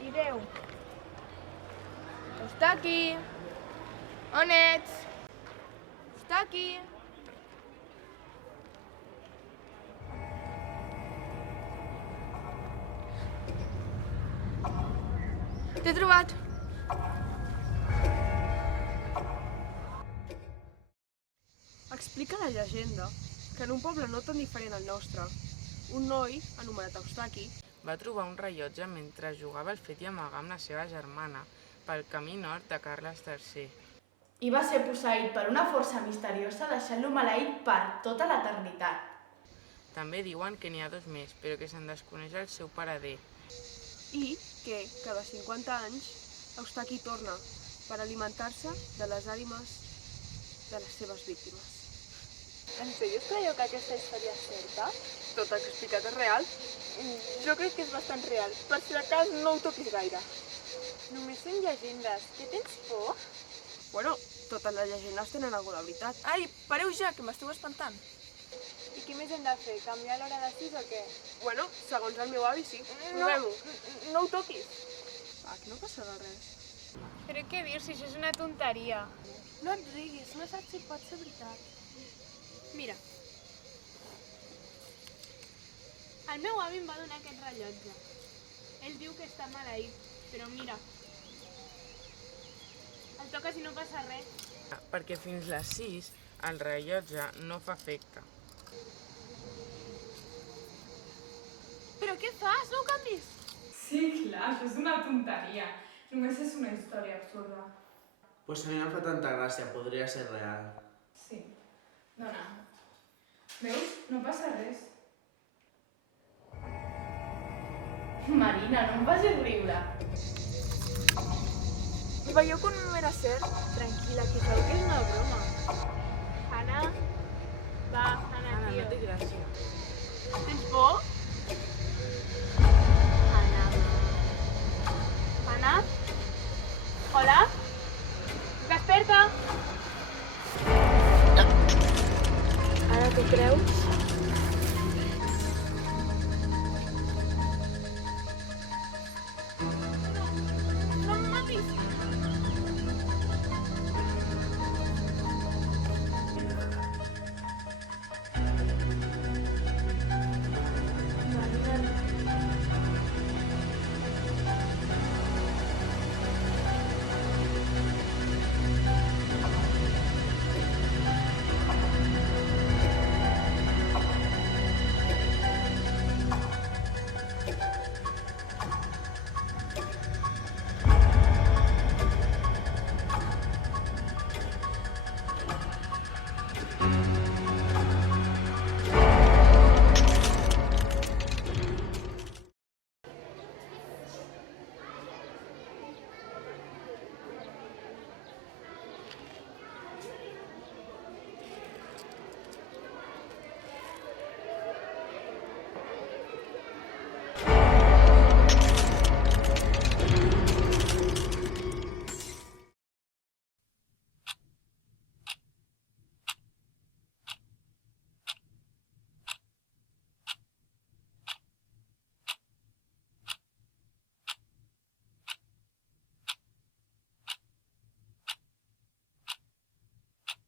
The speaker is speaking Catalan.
I 10. Eustaqui! On ets? Eustaqui! T'he trobat! Explica la llegenda que en un poble no tan diferent al nostre, un noi, anomenat Eustaqui, Va trobar un rellotge mentre jugava al fet i amagar amb la seva germana pel camí nord de Carles III. I va ser posseït per una força misteriosa deixant-lo maleït per tota l'eternitat. També diuen que n'hi ha 2 més, però que se'n desconeix el seu parader. i que, cada 50 anys, Eustaqui torna per alimentar-se de les ànimes de les seves víctimes. En sèrio us creieu que aquesta història és certa? Tot el que he explicat és real? Jo crec que és bastant real. Per si de cas no ho toquis gaire. Només són llegendes. Què tens por? Bueno, totes les llegendes tenen alguna veritat. Ai, pareu ja, que m'esteu espantant. I què més hem de fer? Canviar l'hora de 6 o què? Bueno, segons el meu avi, sí. No, Provem-ho. no ho toquis. Va, que no passarà res. Però què dius, si això és una tonteria? No et riguis, no saps si pot ser veritat. Mira. El meu avi em va donar aquest rellotge. Ell diu que està maleït, però mira. El toques i no passa res. Perquè fins les 6 el rellotge no fa efecte. Però què fas? No ho canvis! Sí, clar, això és una tonteria. Només és una història absurda. Pues a mi em fa tanta gràcia, podria ser real. Sí. Dona. Veus? No passa res. Marina, no em facis riure. Veieu que no era cert? Tranquil·la, que sabeu que és una broma. Anna, va, Anna, Anna, tio. no té gràcia. Tens por? Anna. Anna? Hola? Desperta! Ara t'ho creus?